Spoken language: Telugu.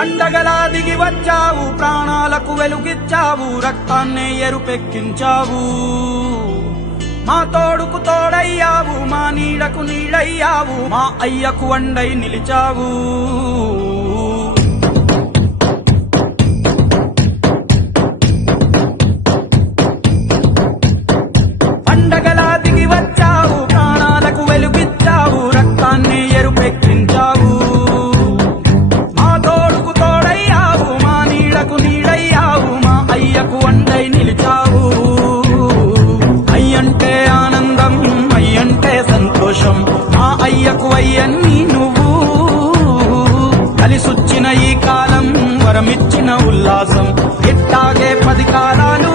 పండగలా దిగి వచ్చావు, ప్రాణాలకు వెలుగిచ్చావు, రక్తాన్నే ఎరుపెక్కించావు. మా తోడుకు తోడయ్యావు, మా నీడకు నీడయ్యావు, మా అయ్యకు అండై నిలిచావు. పండగలా దిగి వచ్చావు, ప్రాణాలకు వెలుగిచ్చావు, రక్తాన్ని ఎరుపెక్కించావు. మా తోడుకు తోడయ్యావు, మా నీడకు నీడయ్యావు, మా అయ్యకు అండై నిలిచావు. అయ్యంటే ఆనందం, అయ్యంటే సంతోషం, మా అయ్యకు అయ్యన్ని నువ్వు. కలిసొచ్చిన ఈ కాలం వరమిచ్చిన ఉల్లాసం, ఇట్టాగే 10 కాలాలు